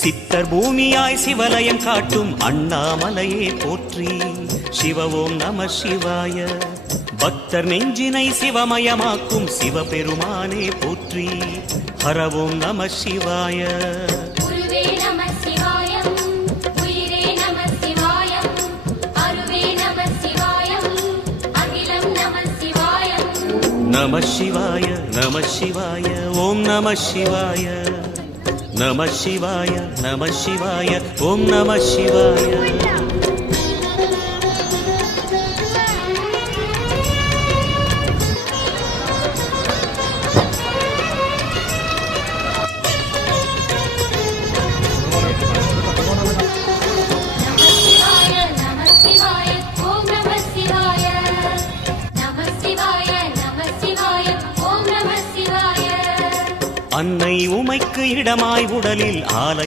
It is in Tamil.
சித்தர் பூமியாய் சிவலயம் காட்டும் அண்ணாமலையே போற்றி. சிவ ஓம் நம சிவாய. பக்தர் நெஞ்சினை சிவமயமாக்கும் சிவபெருமானே போற்றி. ஹர ஓம் நம சிவாய. நம சிவாய நம சிவாய ஓம் நம சிவாய. நம சிவாய நம சிவாய ஓம் நம சிவாய. அன்னை உமைக்கு இடமாய் உடலில் ஆலை